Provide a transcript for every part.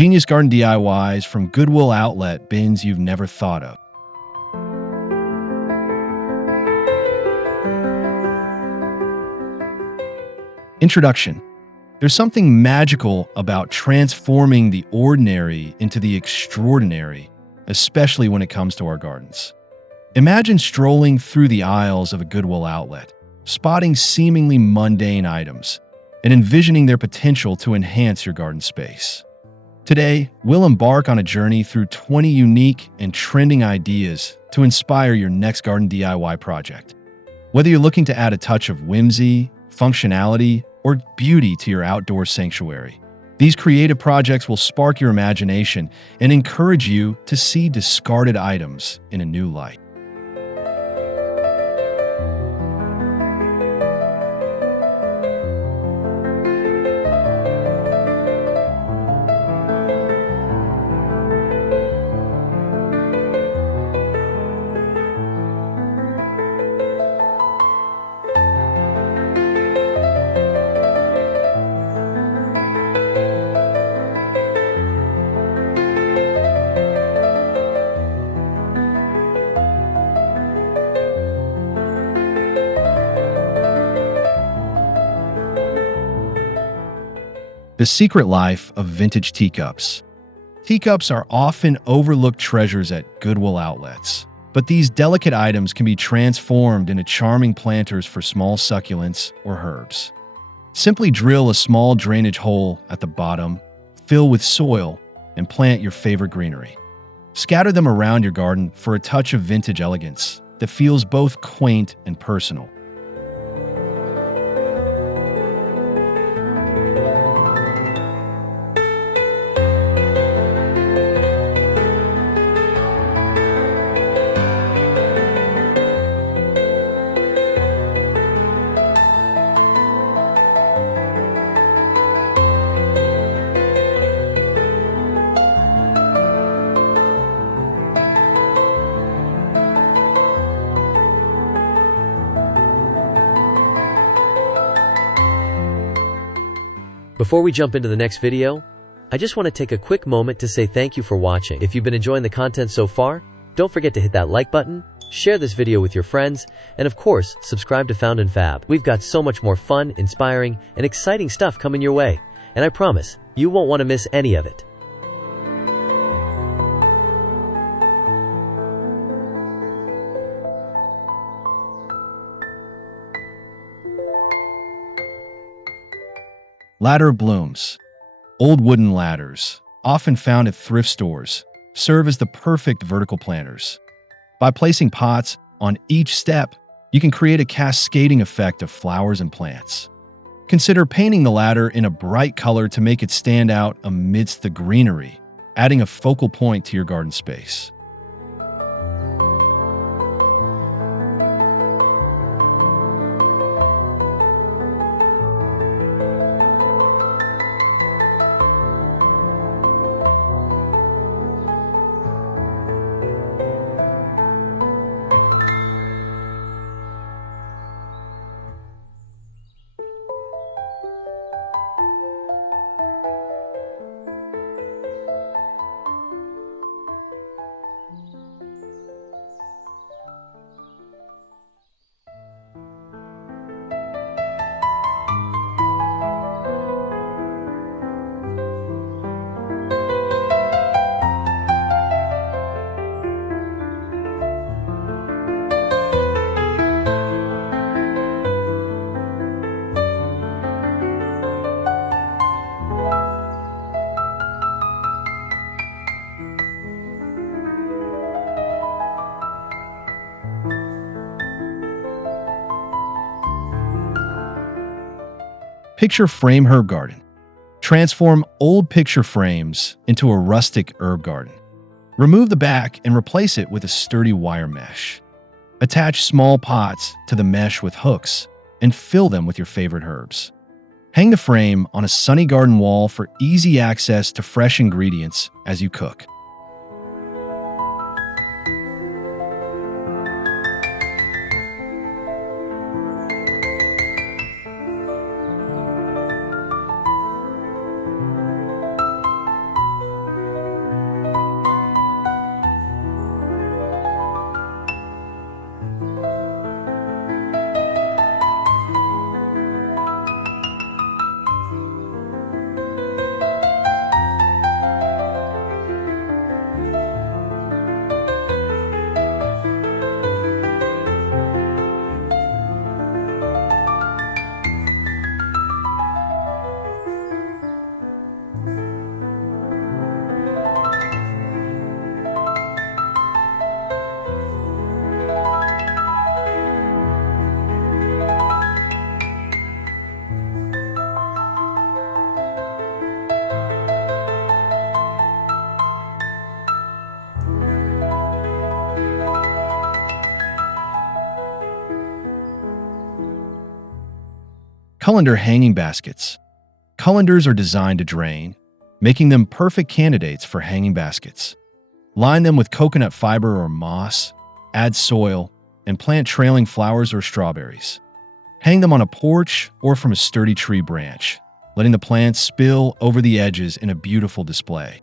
Ingenious garden DIYs from Goodwill outlet bins you've never thought of. Introduction. There's something magical about transforming the ordinary into the extraordinary, especially when it comes to our gardens. Imagine strolling through the aisles of a Goodwill outlet, spotting seemingly mundane items, and envisioning their potential to enhance your garden space. Today, we'll embark on a journey through 20 unique and trending ideas to inspire your next garden DIY project. Whether you're looking to add a touch of whimsy, functionality, or beauty to your outdoor sanctuary, these creative projects will spark your imagination and encourage you to see discarded items in a new light. The secret life of vintage teacups. Teacups are often overlooked treasures at Goodwill outlets, but these delicate items can be transformed into charming planters for small succulents or herbs. Simply drill a small drainage hole at the bottom, fill with soil, and plant your favorite greenery. Scatter them around your garden for a touch of vintage elegance that feels both quaint and personal. Before we jump into the next video, I just want to take a quick moment to say thank you for watching. If you've been enjoying the content so far, don't forget to hit that like button, share this video with your friends, and of course, subscribe to Found and Fab. We've got so much more fun, inspiring, and exciting stuff coming your way, and I promise, you won't want to miss any of it. Ladder blooms. Old wooden ladders, often found at thrift stores, serve as the perfect vertical planters. By placing pots on each step, you can create a cascading effect of flowers and plants. Consider painting the ladder in a bright color to make it stand out amidst the greenery, adding a focal point to your garden space. Picture frame herb garden. Transform old picture frames into a rustic herb garden. Remove the back and replace it with a sturdy wire mesh. Attach small pots to the mesh with hooks and fill them with your favorite herbs. Hang the frame on a sunny garden wall for easy access to fresh ingredients as you cook. Colander hanging baskets. Colanders are designed to drain, making them perfect candidates for hanging baskets. Line them with coconut fiber or moss, add soil, and plant trailing flowers or strawberries. Hang them on a porch or from a sturdy tree branch, letting the plants spill over the edges in a beautiful display.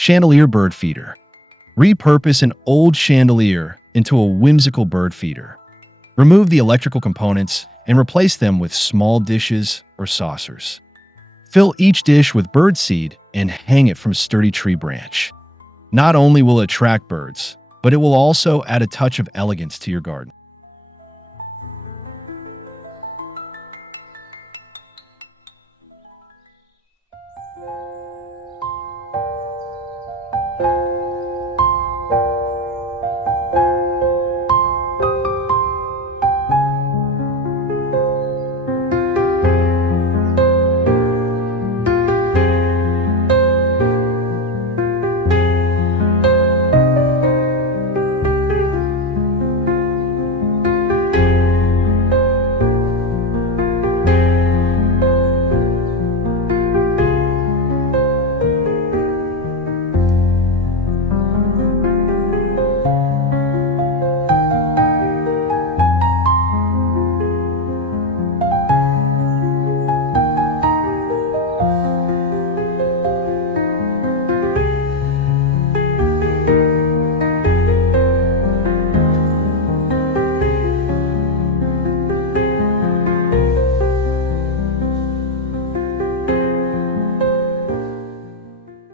Chandelier bird feeder. Repurpose an old chandelier into a whimsical bird feeder. Remove the electrical components and replace them with small dishes or saucers. Fill each dish with bird seed and hang it from a sturdy tree branch. Not only will it attract birds, but it will also add a touch of elegance to your garden.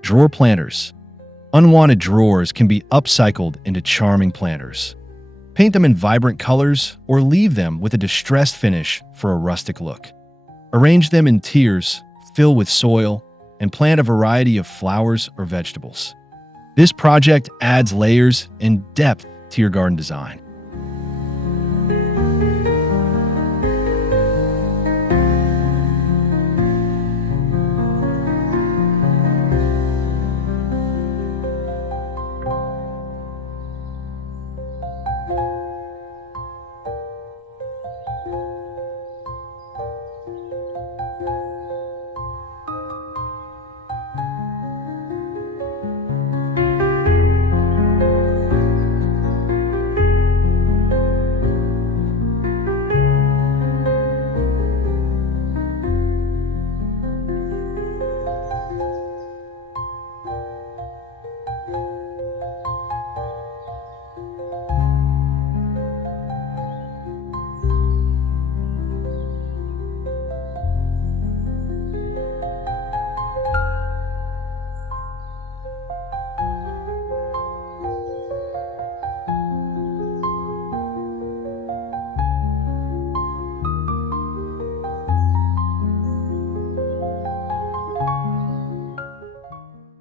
Drawer planters. Unwanted drawers can be upcycled into charming planters. Paint them in vibrant colors or leave them with a distressed finish for a rustic look. Arrange them in tiers, fill with soil, and plant a variety of flowers or vegetables. This project adds layers and depth to your garden design.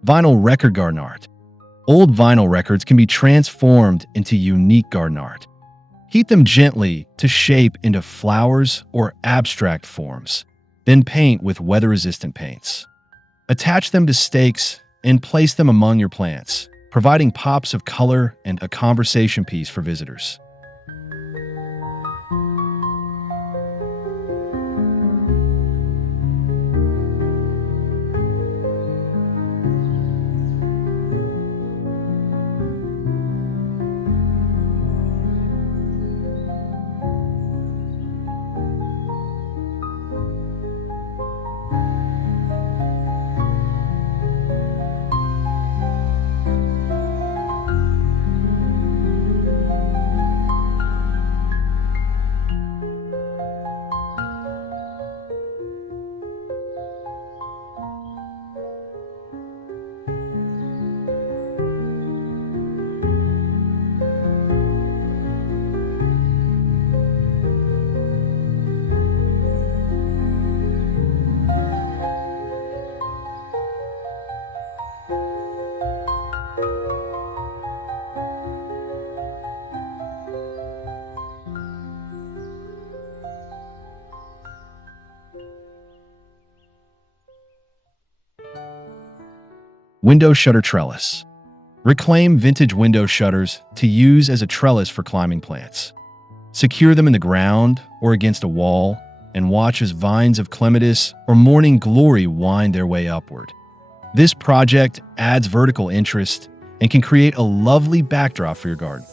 Vinyl record garden art. Old vinyl records can be transformed into unique garden art. Heat them gently to shape into flowers or abstract forms, then paint with weather-resistant paints. Attach them to stakes and place them among your plants, providing pops of color and a conversation piece for visitors. Window shutter trellis. Reclaim vintage window shutters to use as a trellis for climbing plants. Secure them in the ground or against a wall and watch as vines of clematis or morning glory wind their way upward. This project adds vertical interest and can create a lovely backdrop for your garden.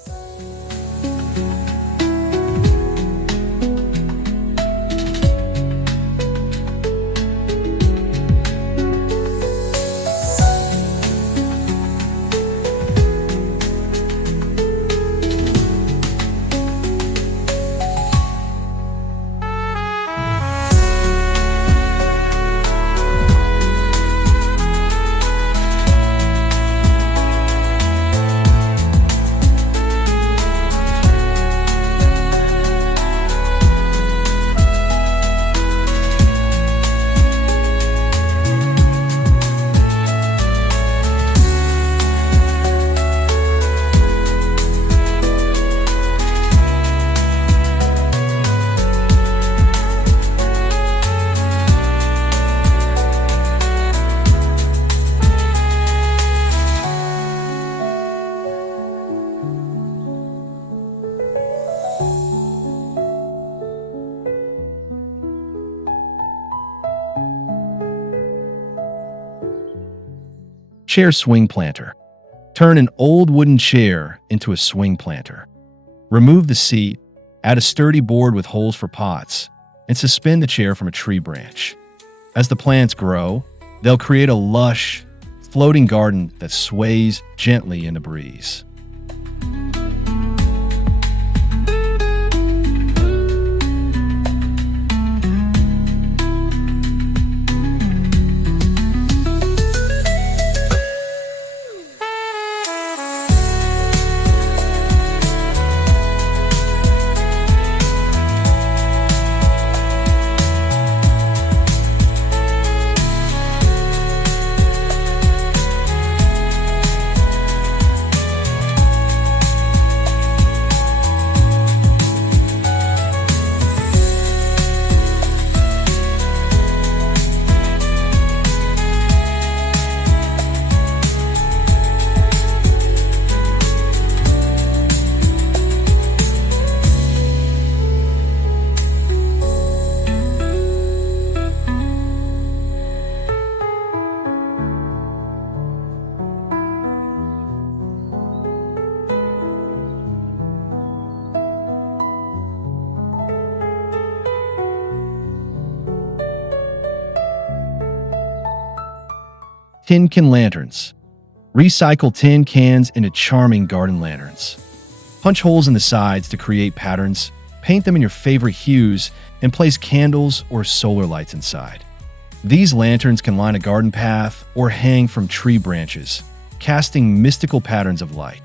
Chair swing planter. Turn an old wooden chair into a swing planter. Remove the seat, add a sturdy board with holes for pots, and suspend the chair from a tree branch. As the plants grow, they'll create a lush, floating garden that sways gently in the breeze. Tin can lanterns. Recycle tin cans into charming garden lanterns. Punch holes in the sides to create patterns, paint them in your favorite hues, and place candles or solar lights inside. These lanterns can line a garden path or hang from tree branches, casting mystical patterns of light.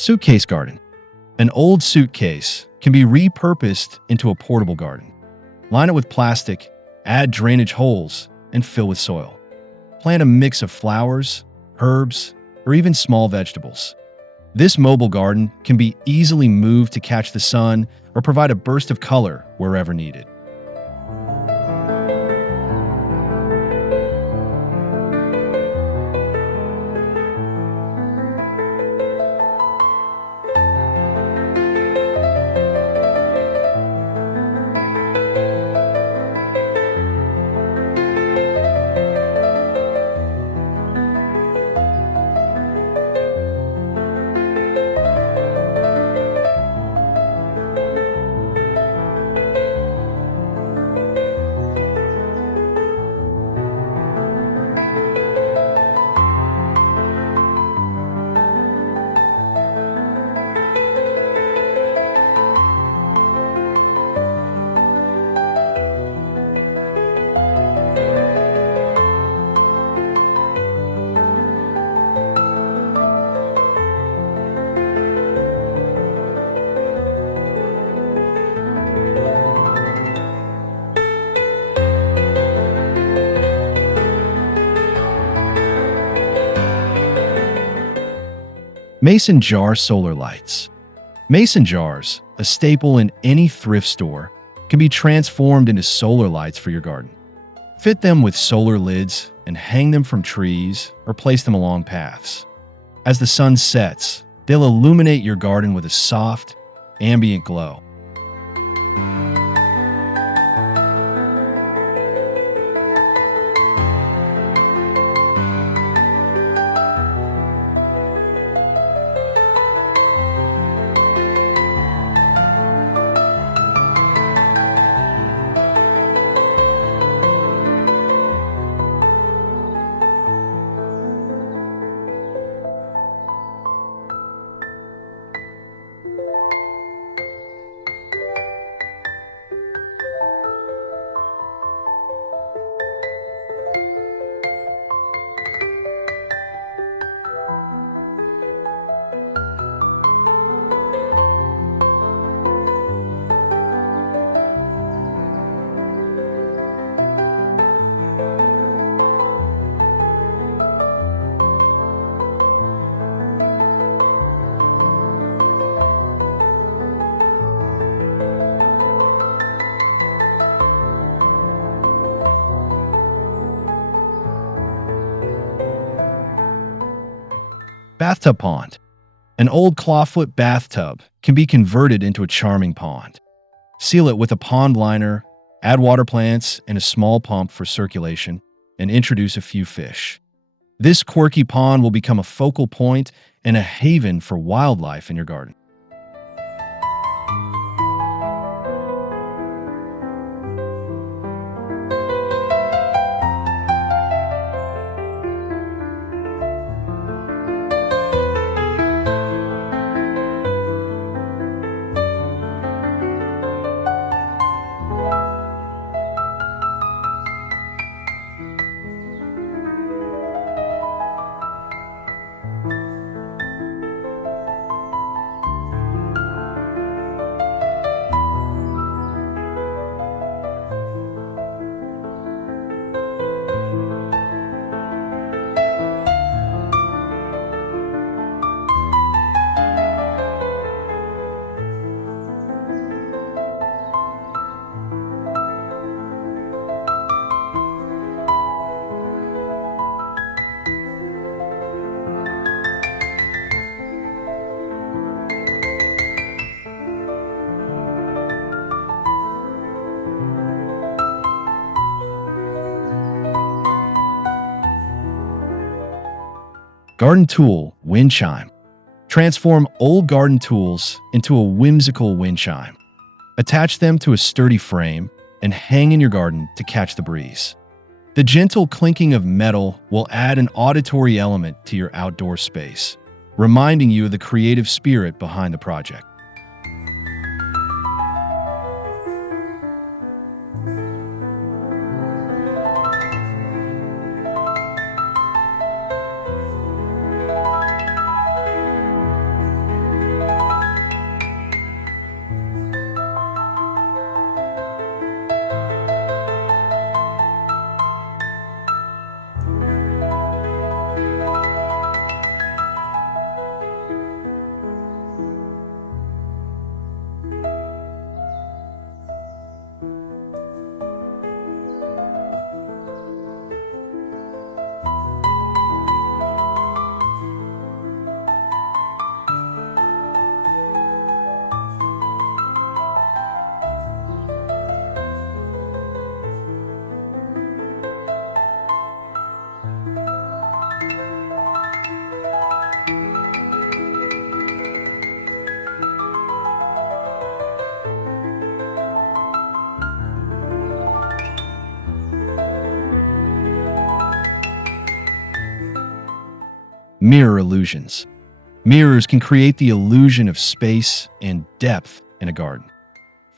Suitcase garden. An old suitcase can be repurposed into a portable garden. Line it with plastic, add drainage holes, and fill with soil. Plant a mix of flowers, herbs, or even small vegetables. This mobile garden can be easily moved to catch the sun or provide a burst of color wherever needed. Mason jar solar lights. Mason jars, a staple in any thrift store, can be transformed into solar lights for your garden. Fit them with solar lids and hang them from trees or place them along paths. As the sun sets, they'll illuminate your garden with a soft, ambient glow. Bathtub Pond. An old clawfoot bathtub can be converted into a charming pond. Seal it with a pond liner, add water plants and a small pump for circulation, and introduce a few fish. This quirky pond will become a focal point and a haven for wildlife in your garden. Garden tool, wind chime. Transform old garden tools into a whimsical wind chime. Attach them to a sturdy frame and hang in your garden to catch the breeze. The gentle clinking of metal will add an auditory element to your outdoor space, reminding you of the creative spirit behind the project. Mirror illusions. Mirrors can create the illusion of space and depth in a garden.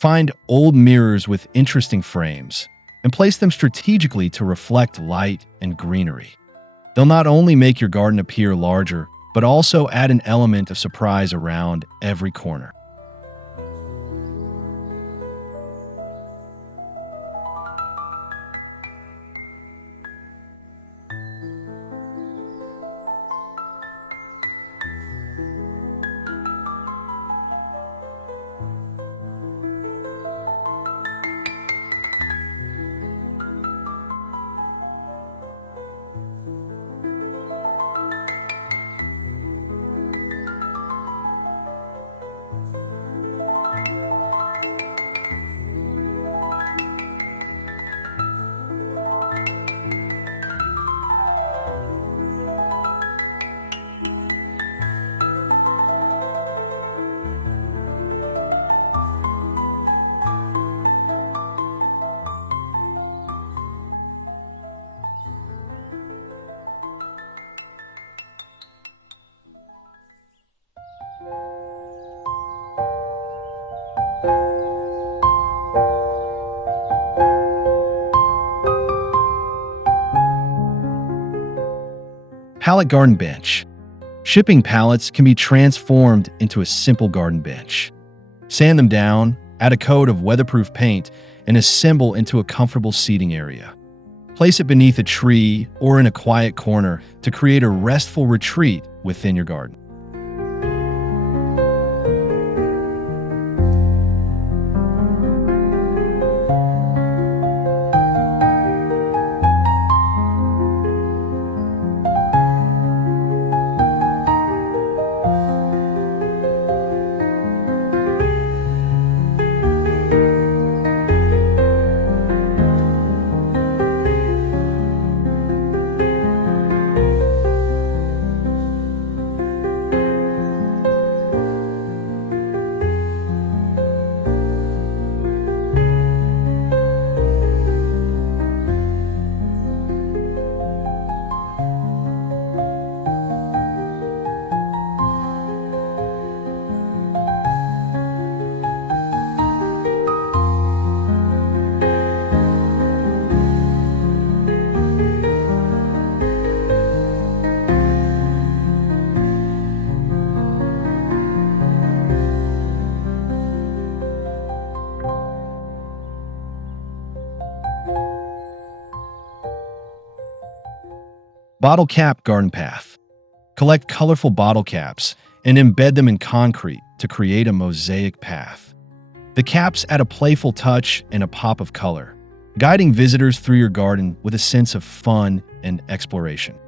Find old mirrors with interesting frames and place them strategically to reflect light and greenery. They'll not only make your garden appear larger, but also add an element of surprise around every corner. Pallet garden bench. Shipping pallets can be transformed into a simple garden bench. Sand them down, add a coat of weatherproof paint, and assemble into a comfortable seating area. Place it beneath a tree or in a quiet corner to create a restful retreat within your garden. Bottle cap garden path. Collect colorful bottle caps and embed them in concrete to create a mosaic path. The caps add a playful touch and a pop of color, guiding visitors through your garden with a sense of fun and exploration.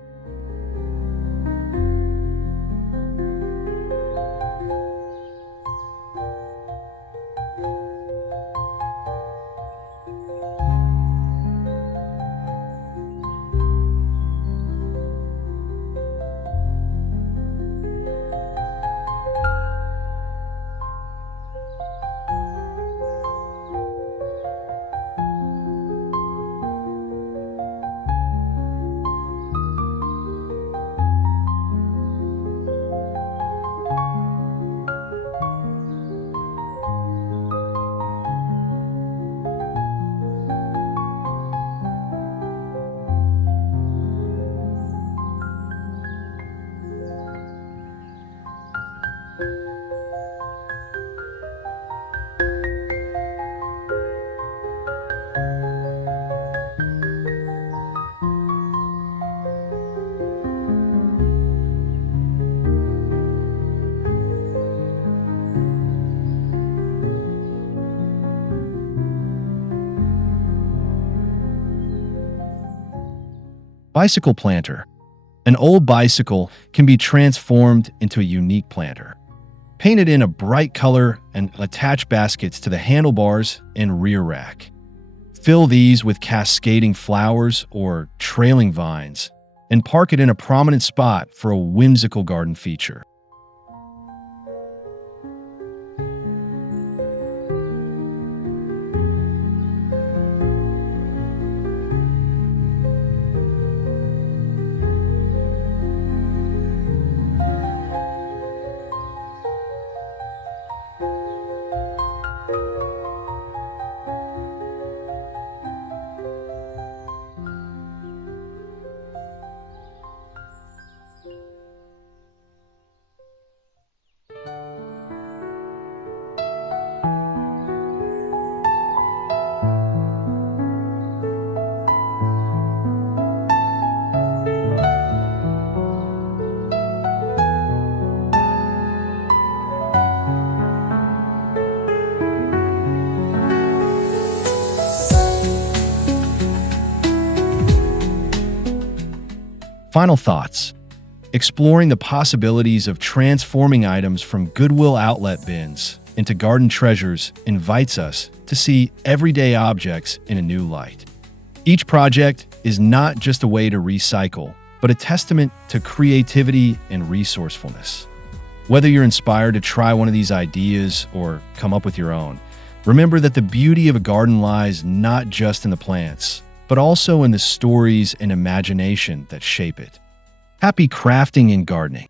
Bicycle planter. An old bicycle can be transformed into a unique planter. Paint it in a bright color and attach baskets to the handlebars and rear rack. Fill these with cascading flowers or trailing vines and park it in a prominent spot for a whimsical garden feature. Final thoughts. Exploring the possibilities of transforming items from Goodwill outlet bins into garden treasures invites us to see everyday objects in a new light. Each project is not just a way to recycle, but a testament to creativity and resourcefulness. Whether you're inspired to try one of these ideas or come up with your own, remember that the beauty of a garden lies not just in the plants, but also in the stories and imagination that shape it. Happy crafting and gardening!